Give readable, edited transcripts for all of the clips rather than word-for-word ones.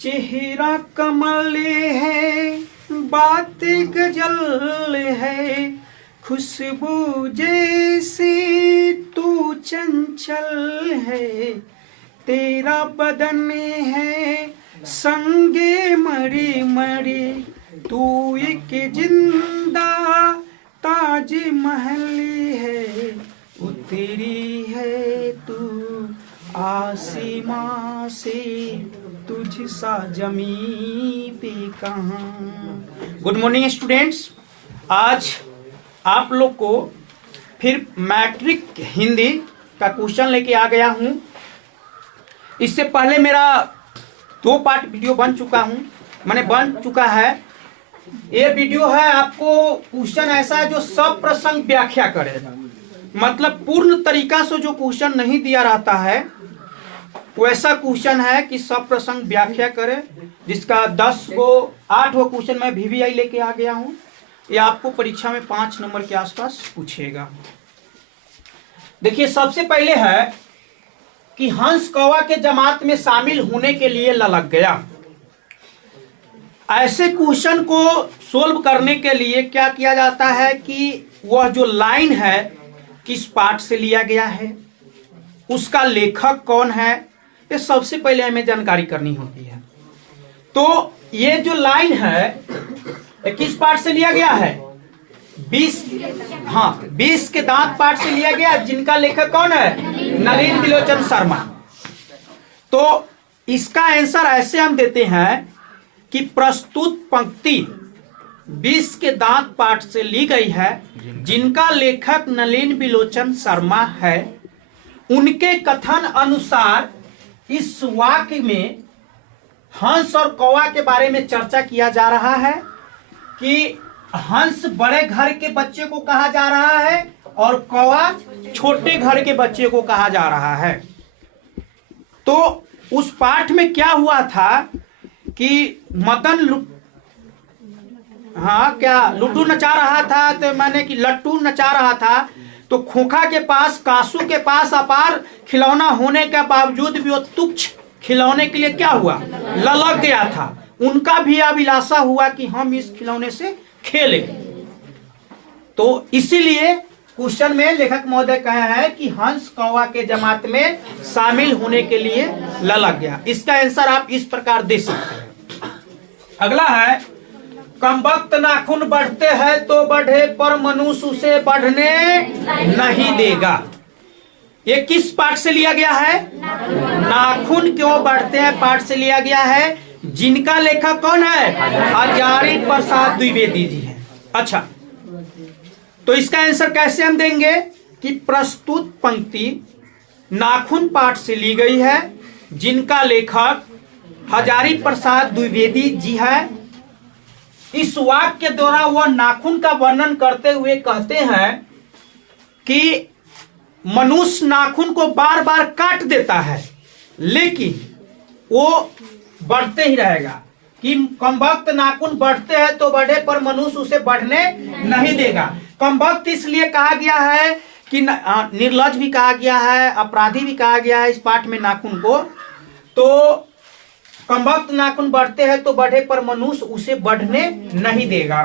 चेहरा कमल है, बात गजल है, खुशबू जैसी तू चंचल है, तेरा बदन है संगे मरी मरी, तू एक जिंदा ताज महल है, उतरी है तू आसमां से, तुझ सा जमी पे कहाँ। गुड मॉर्निंग स्टूडेंट्स, आज आप लोग को फिर मैट्रिक हिंदी का क्वेश्चन लेके आ गया हूँ। इससे पहले मेरा 2 पार्ट वीडियो बन चुका है। ये वीडियो है आपको क्वेश्चन ऐसा है जो सब प्रसंग व्याख्या करेगा, मतलब पूर्ण तरीका से जो क्वेश्चन नहीं दिया रहता है वैसा क्वेश्चन है कि सब प्रसंग व्याख्या करे, जिसका 8 क्वेश्चन मैं VVI लेके आ गया हूँ। ये आपको परीक्षा में 5 नंबर के आसपास पूछेगा। देखिए, सबसे पहले है कि हंस कौवा के जमात में शामिल होने के लिए ललक गया। ऐसे क्वेश्चन को सोल्व करने के लिए क्या किया जाता है कि वह जो लाइन है किस पाठ से लिया गया है, उसका लेखक कौन है, ये सबसे पहले हमें जानकारी करनी होती है। तो ये जो लाइन है किस पाठ से लिया गया है? 20 के दांत पाठ से लिया गया, जिनका लेखक कौन है? नलिन त्रिलोचन शर्मा। तो इसका आंसर ऐसे हम देते हैं कि प्रस्तुत पंक्ति 20 के दांत पाठ से ली गई है, जिनका लेखक नलिन त्रिलोचन शर्मा है। उनके कथन अनुसार इस वाक्य में हंस और कौवा के बारे में चर्चा किया जा रहा है कि हंस बड़े घर के बच्चे को कहा जा रहा है और कौवा छोटे घर के बच्चे को कहा जा रहा है। तो उस पाठ में क्या हुआ था कि मदन लड्डू नचा रहा था, तो मैंने कि लट्टू नचा रहा था, तो खोखा के पास, कासू के पास अपार खिलौना होने के बावजूद भी वो तुच्छ खिलौने के लिए क्या हुआ? ललक गया था। उनका भी अभिलाषा हुआ कि हम इस खिलौने से खेलें। तो इसीलिए क्वेश्चन में लेखक महोदय कहा है कि हंस कौवा के जमात में शामिल होने के लिए ललक गया। इसका आंसर आप इस प्रकार दे सकते हैं। अगला है, कमबख्त नाखून बढ़ते हैं तो बढ़े, पर मनुष्य उसे बढ़ने नहीं देगा। ये किस पाठ से लिया गया है? नाखून क्यों बढ़ते हैं पाठ से लिया गया है, जिनका लेखक कौन है? हजारी प्रसाद द्विवेदी जी हैं। अच्छा, तो इसका आंसर कैसे हम देंगे कि प्रस्तुत पंक्ति नाखून पाठ से ली गई है, जिनका लेखक हजारी प्रसाद द्विवेदी जी है। इस वाक्य के द्वारा वह नाखून का वर्णन करते हुए कहते हैं कि मनुष्य नाखून को बार बार काट देता है, लेकिन वो बढ़ते ही रहेगा। कि कमबख्त नाखून बढ़ते हैं तो बढ़े, पर मनुष्य उसे बढ़ने नहीं देगा। कमबख्त इसलिए कहा गया है कि निर्लज भी कहा गया है, अपराधी भी कहा गया है इस पाठ में नाखून को। तो कमबख्त नाखून बढ़ते हैं तो बढ़े, पर मनुष्य उसे बढ़ने नहीं देगा।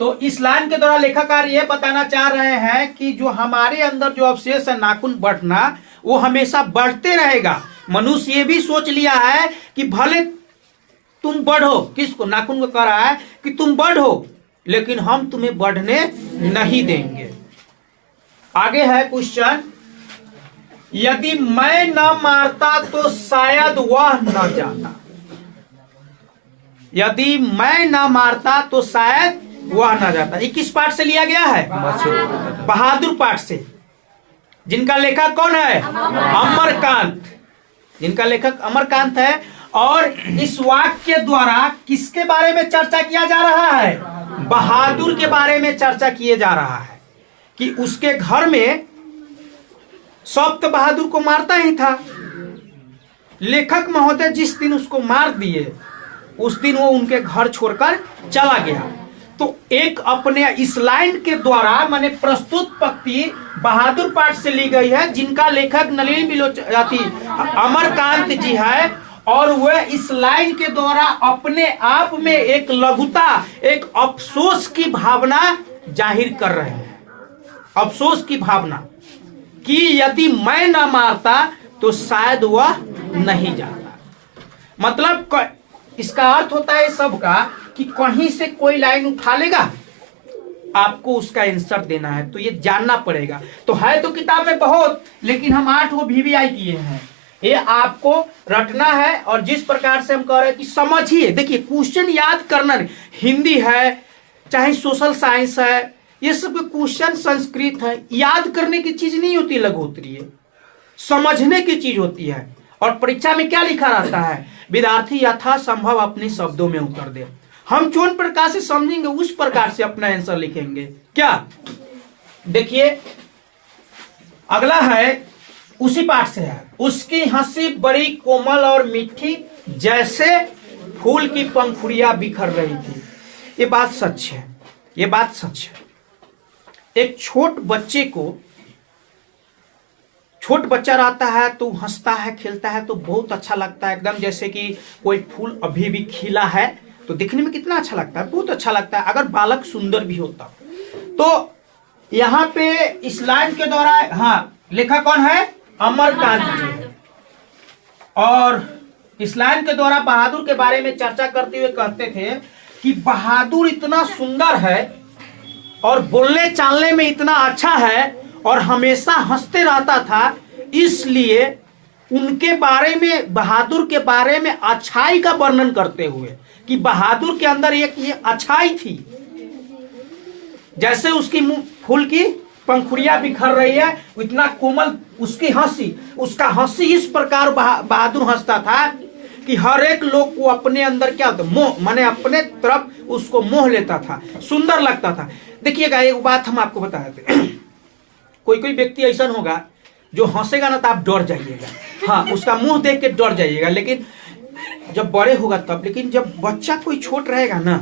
तो इस लाइन के द्वारा लेखककार यह बताना चाह रहे हैं कि जो हमारे अंदर जो अवशेष है नाखून बढ़ना, वो हमेशा बढ़ते रहेगा। मनुष्य ये भी सोच लिया है कि भले तुम बढ़ो, किसको? नाखून को कह रहा है कि तुम बढ़ो, लेकिन हम तुम्हें बढ़ने नहीं देंगे। आगे है क्वेश्चन, यदि मैं न मारता तो शायद वह न जाता। यदि मैं न मारता तो शायद वह न जाता। ये किस पाठ से लिया गया है? बहादुर पाठ से, जिनका लेखक कौन है? अमरकांत, जिनका लेखक अमरकांत है। और इस वाक्य के द्वारा किसके बारे में चर्चा किया जा रहा है? बहादुर के बारे में चर्चा किए जा रहा है कि उसके घर में सब तो बहादुर को मारता ही था। लेखक महोदय जिस दिन उसको मार दिए, उस दिन वो उनके घर छोड़कर चला गया। तो एक अपने इस लाइन के द्वारा माने प्रस्तुत पंक्ति बहादुर पाठ से ली गई है, जिनका लेखक नलिन त्रिलोचन अमरकांत जी है। और वह इस लाइन के द्वारा अपने आप में एक लघुता, एक अफसोस की भावना जाहिर कर रहे हैं। अफसोस की भावना कि यदि मैं ना मारता तो शायद वह नहीं जाता। मतलब इसका अर्थ होता है सबका कि कहीं से कोई लाइन उठा लेगा, आपको उसका आंसर देना है, तो ये जानना पड़ेगा। तो है तो किताब में बहुत, लेकिन हम 8 वो VVI किए हैं, ये आपको रटना है। और जिस प्रकार से हम कह रहे हैं कि समझिए, देखिए क्वेश्चन याद करना नहीं, हिंदी है चाहे सोशल साइंस है, ये सब क्वेश्चन संस्कृत है, याद करने की चीज नहीं होती लघुत्तरी, है समझने की चीज होती है। और परीक्षा में क्या लिखा रहता है, विद्यार्थी यथासंभव अपने शब्दों में उत्तर दे। हम जोन प्रकार से समझेंगे उस प्रकार से अपना आंसर लिखेंगे। क्या देखिए अगला है, उसी पाठ से है, उसकी हंसी बड़ी कोमल और मीठी जैसे फूल की पंखुड़ियां बिखर रही थी। ये बात सच है, ये बात सच है। एक छोट बच्चा रहता है तो हंसता है, खेलता है तो बहुत अच्छा लगता है, एकदम जैसे कि कोई फूल अभी भी खिला है तो दिखने में कितना अच्छा लगता है, बहुत अच्छा लगता है, अगर बालक सुंदर भी होता। तो यहाँ पे इस लाइन के द्वारा, हाँ लेखक कौन है, अमरकांत जी। और इस लाइन के द्वारा बहादुर के बारे में चर्चा करते हुए कहते थे कि बहादुर इतना सुंदर है और बोलने चालने में इतना अच्छा है और हमेशा हंसते रहता था, इसलिए उनके बारे में, बहादुर के बारे में अच्छाई का वर्णन करते हुए कि बहादुर के अंदर एक ये अच्छाई थी, जैसे उसकी फूल की पंखुड़ियां बिखर रही है, इतना कोमल उसकी हंसी, उसका हंसी इस प्रकार बहादुर हंसता था कि हर एक लोग को अपने अंदर क्या होता, मोह, माने अपने तरफ उसको मोह लेता था, सुंदर लगता था। देखिएगा एक बात हम आपको बता देते, कोई व्यक्ति ऐसा होगा जो हंसेगा ना तो आप डर जाइएगा, हाँ उसका मुंह देख के डर जाइएगा, लेकिन जब बड़े होगा तब। लेकिन जब बच्चा कोई छोट रहेगा ना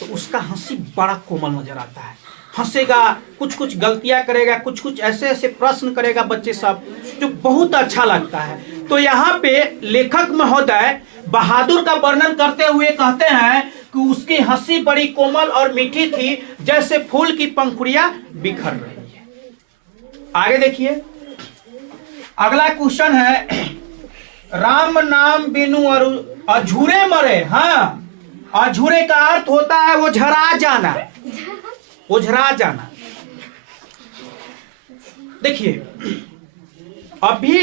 तो उसका हंसी बड़ा कोमल नजर आता है, हंसेगा, कुछ कुछ गलतियां करेगा, कुछ कुछ ऐसे ऐसे प्रश्न करेगा बच्चे सब, जो बहुत अच्छा लगता है। तो यहाँ पे लेखक महोदय बहादुर का वर्णन करते हुए कहते हैं कि उसकी हंसी बड़ी कोमल और मीठी थी जैसे फूल की पंखुड़ियां बिखर रही है। आगे देखिए अगला क्वेश्चन है, राम नाम बिनु और अझूरे मरे। हाँ, अझूरे का अर्थ होता है ओझरा जाना, ओझरा जाना। देखिए अभी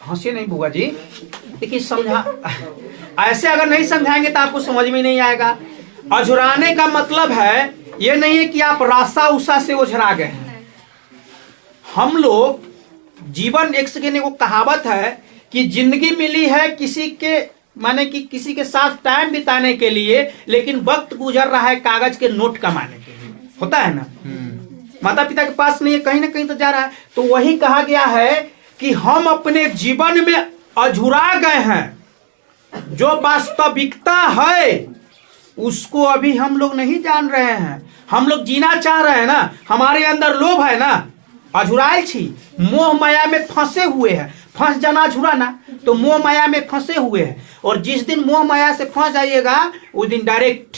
हंसी नहीं बुआ जी, देखिए समझा, ऐसे अगर नहीं समझाएंगे तो आपको समझ में नहीं आएगा। अझुराने का मतलब है ये नहीं है कि आप रास्ता उषा से ओझरा गए हैं। हम लोग जीवन, एक सेकेंड, को कहावत है कि जिंदगी मिली है किसी के, माने कि किसी के साथ टाइम बिताने के लिए, लेकिन वक्त गुजर रहा है कागज के नोट कमाने के लिए, होता है ना। माता पिता के पास नहीं है, कहीं ना कहीं तो जा रहा है। तो वही कहा गया है कि हम अपने जीवन में अझुरा गए हैं, जो वास्तविकता है उसको अभी हम लोग नहीं जान रहे हैं। हम लोग जीना चाह रहे हैं ना, हमारे अंदर लोभ है ना, अझुराए छी, मोह माया में फंसे हुए हैं। फंस जाना झुराना, तो मोह माया में फंसे हुए हैं। और जिस दिन मोह माया से फंस जाइएगा उस दिन डायरेक्ट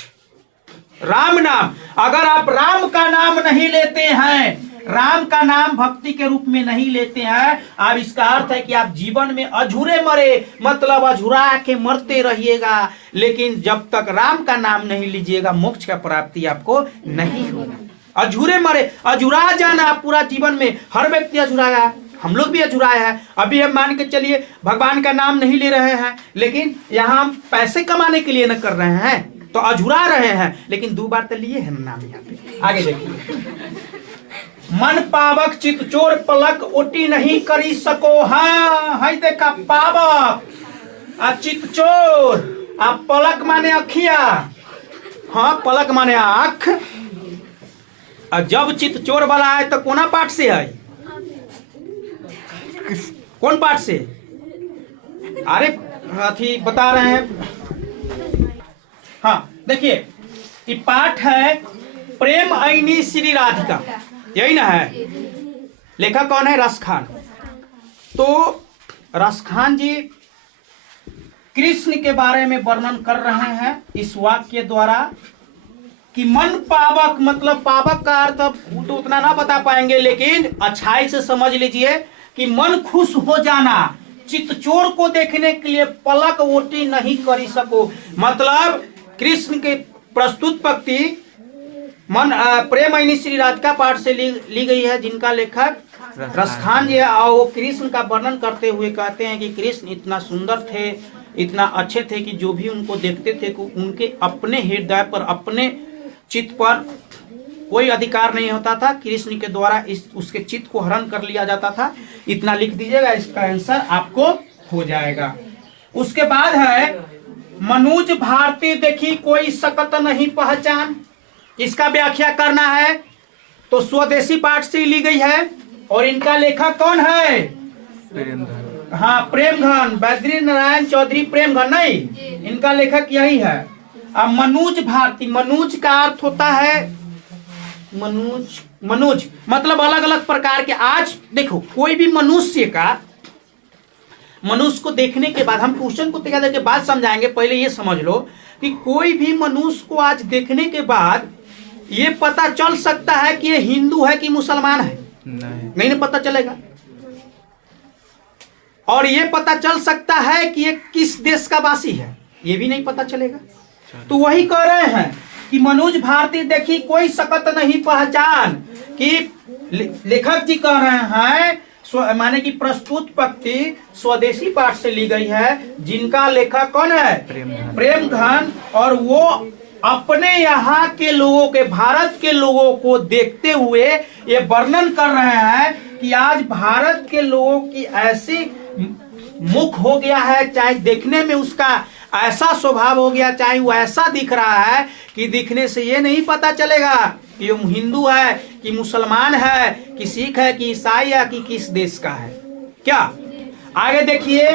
राम नाम, अगर आप राम का नाम नहीं लेते हैं, राम का नाम भक्ति के रूप में नहीं लेते हैं, अब इसका अर्थ है कि आप जीवन में अझूरे मरे, मतलब अझुरा के मरते रहिएगा। लेकिन जब तक राम का नाम नहीं लीजिएगा मोक्ष का प्राप्ति आपको नहीं होगा। अझूरे मरे, अझुरा जाना पूरा जीवन में, हर व्यक्ति अझुराया है, हम लोग भी अझुराए हैं। अभी हम मान के चलिए भगवान का नाम नहीं ले रहे हैं, लेकिन यहाँ हम पैसे कमाने के लिए न कर रहे हैं, तो अझुरा रहे हैं, लेकिन 2 बार तो लिए हैं नाम यहाँ पे। आगे देखिए, मन पावक चित चोर पलक ओटी नहीं करी सको। हाँ है देखा, पावक आ चित चोर, आ पलक माने अखिया, हाँ पलक माने आंख। जब चित चोर वाला है तो कोना पाठ से है, कौन पाठ से? अरे अथी बता रहे हैं। हाँ देखिए, ये पाठ है प्रेम आईनी श्री राधिका, यही ना है। लेखक कौन है? रस खान। तो रस खान जी कृष्ण के बारे में वर्णन कर रहे हैं इस वाक्य द्वारा कि मन पावक, मतलब पावक का अर्थ तो उतना ना बता पाएंगे, लेकिन अच्छाई से समझ लीजिए कि मन खुश हो जाना, चित्तचोर को देखने के लिए पलक ओटी नहीं करी सको। मतलब कृष्ण के प्रस्तुत पंक्ति मन प्रेमयनी श्री राधिका पाठ से ली गई है, जिनका लेखक रसखान जी है। और वो कृष्ण का वर्णन करते हुए कहते हैं कि कृष्ण इतना सुंदर थे, इतना अच्छे थे कि जो भी उनको देखते थे उनके अपने हृदय पर, अपने चित्त पर कोई अधिकार नहीं होता था। कृष्ण के द्वारा उसके चित्त को हरण कर लिया जाता था। इतना लिख दीजिएगा, इसका आंसर आपको हो जाएगा। उसके बाद है मनोज भारती देखी कोई सकत नहीं पहचान। इसका व्याख्या करना है तो स्वदेशी पाठ से ली गई है। और इनका लेखक कौन है? हाँ, प्रेमघन, बद्री नारायण चौधरी प्रेमघन नहीं, इनका लेखक यही है। अब मनोज भारती, मनोज का अर्थ होता है मनोज मतलब अलग अलग प्रकार के। आज देखो कोई भी मनुष्य को देखने के बाद, हम क्वेश्चन को तैयार करके बाद समझाएंगे, पहले ये समझ लो कि कोई भी मनुष्य को आज देखने के बाद ये पता चल सकता है कि ये हिंदू है कि मुसलमान है? नहीं ना पता चलेगा। और ये पता चल सकता है कि ये किस देश का वासी है, ये भी नहीं पता चलेगा। तो वही कह रहे हैं कि मनोज भारती देखी कोई सकत नहीं पहचान, कि लेखक जी कह रहे हैं, माने कि प्रस्तुत पंक्ति स्वदेशी पाठ से ली गई है, जिनका लेखक कौन है? प्रेमघन। और वो अपने यहाँ के लोगों के, भारत के लोगों को देखते हुए ये वर्णन कर रहे हैं कि आज भारत के लोगों की ऐसी मुख हो गया है, चाहे देखने में उसका ऐसा स्वभाव हो गया, चाहे वो ऐसा दिख रहा है कि दिखने से ये नहीं पता चलेगा कि वो हिंदू है कि मुसलमान है कि सिख है कि ईसाई है कि किस देश का है। क्या आगे देखिए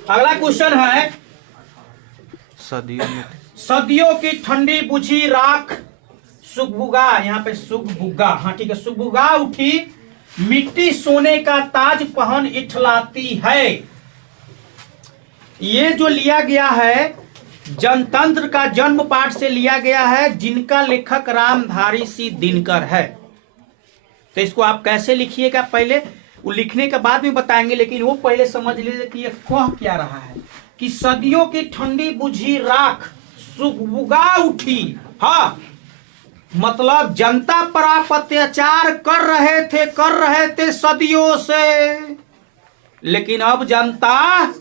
अगला क्वेश्चन है, सदियों की ठंडी बुझी राख सुगबुगा, यहाँ पे सुगबुगा, हाँ ठीक है, सुगबुगा उठी मिट्टी सोने का ताज पहन इठलाती है। ये जो लिया गया है जनतंत्र का जन्म पाठ से लिया गया है, जिनका लेखक रामधारी सिंह दिनकर है। तो इसको आप कैसे लिखिएगा, पहले वो लिखने के बाद में बताएंगे, लेकिन वो पहले समझ लीजिए कि ये कह क्या रहा है कि सदियों की ठंडी बुझी राख सुगबुगा उठी। हाँ, मतलब जनता पर आप अत्याचार कर रहे थे सदियों से, लेकिन अब जनता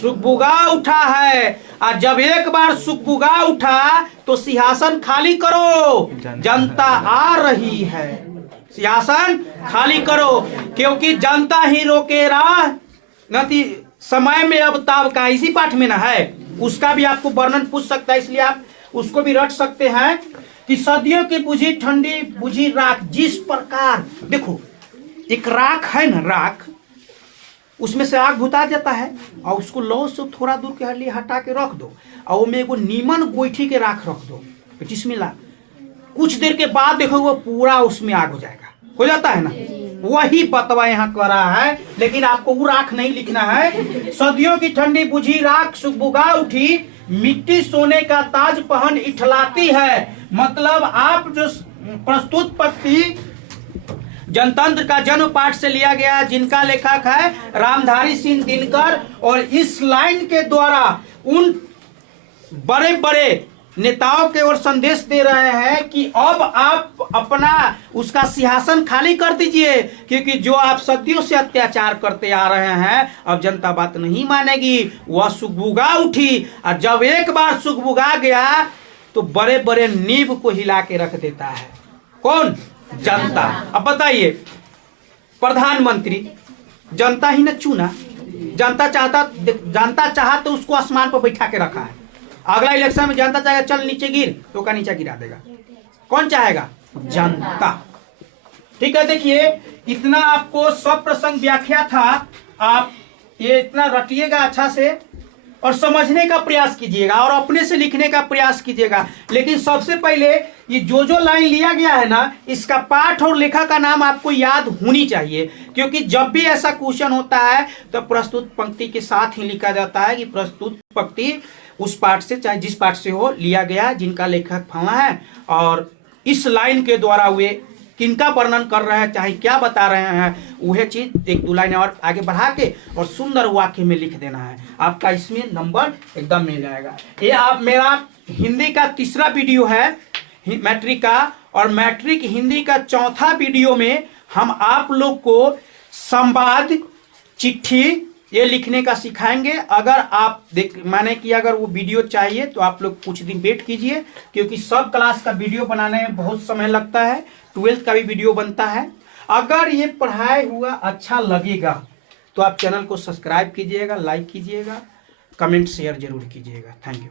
सुगबुगा उठा है। और जब एक बार सुगबुगा उठा तो सिंहासन खाली करो, जनता आ रही है, सिंहासन खाली करो, क्योंकि जनता ही रोके राह नती समय में अब ताब का। इसी पाठ में ना है, उसका भी आपको वर्णन पूछ सकता है, इसलिए आप उसको भी रट सकते हैं कि सदियों की बुझी ठंडी बुझी राख। जिस प्रकार देखो एक राख है ना, राख उसमें से आग बुता जाता है और उसको लौ से थोड़ा दूर के लिए हटा के रख दो और वो में एगो नीमन गोईठी के राख रख दो, जिसमें कुछ देर के बाद देखो वो पूरा उसमें आग हो जाएगा, हो जाता है ना। वही बतवा यहाँ कर रहा है, लेकिन आपको वो राख नहीं लिखना है। सदियों की ठंडी बुझी राख सुगबुगा उठी मिट्टी सोने का ताज पहन इठलाती है। मतलब आप जो प्रस्तुत पंक्ति जनतंत्र का जन्म पाठ से लिया गया, जिनका लेखक है रामधारी सिंह दिनकर, और इस लाइन के द्वारा उन बड़े बड़े नेताओं के ओर संदेश दे रहे हैं कि अब आप अपना उसका सिंहासन खाली कर दीजिए, क्योंकि जो आप सदियों से अत्याचार करते आ रहे हैं अब जनता बात नहीं मानेगी। वह सुगबुगा उठी, और जब एक बार सुगबुगा गया तो बड़े बड़े नींव को हिला के रख देता है। कौन? जनता। अब बताइए, प्रधानमंत्री जनता ही ने चुना, जनता चाहा तो उसको आसमान पर बैठा के रखा है। अगला इलेक्शन में जनता चाहेगा चल नीचे गिर, तो का नीचे गिरा देगा। कौन चाहेगा? जनता। ठीक है, देखिए इतना आपको सब प्रसंग व्याख्या था, आप ये इतना रटिएगा अच्छा से। और समझने का प्रयास कीजिएगा और अपने से लिखने का प्रयास कीजिएगा। लेकिन सबसे पहले ये जो लाइन लिया गया है ना, इसका पाठ और लेखा का नाम आपको याद होनी चाहिए, क्योंकि जब भी ऐसा क्वेश्चन होता है तो प्रस्तुत पंक्ति के साथ ही लिखा जाता है कि प्रस्तुत पंक्ति उस पाठ से, चाहे जिस पाठ से हो, लिया गया, जिनका लेखक फलाना है और इस लाइन के द्वारा वे किनका वर्णन कर रहे हैं, चाहे क्या बता रहे हैं, वह चीज एक दो लाइन और आगे बढ़ा के और सुंदर वाक्य में लिख देना है। आपका इसमें नंबर एकदम मिल जाएगा। ये आप मेरा हिंदी का तीसरा वीडियो है मैट्रिक का, और मैट्रिक हिंदी का चौथा वीडियो में हम आप लोग को संवाद, चिट्ठी ये लिखने का सिखाएंगे। अगर आप माने कि अगर वो वीडियो चाहिए तो आप लोग कुछ दिन वेट कीजिए, क्योंकि सब क्लास का वीडियो बनाने में बहुत समय लगता है, 12th का भी वीडियो बनता है। अगर ये पढ़ाई हुआ अच्छा लगेगा तो आप चैनल को सब्सक्राइब कीजिएगा, लाइक कीजिएगा, कमेंट शेयर जरूर कीजिएगा। Thank you.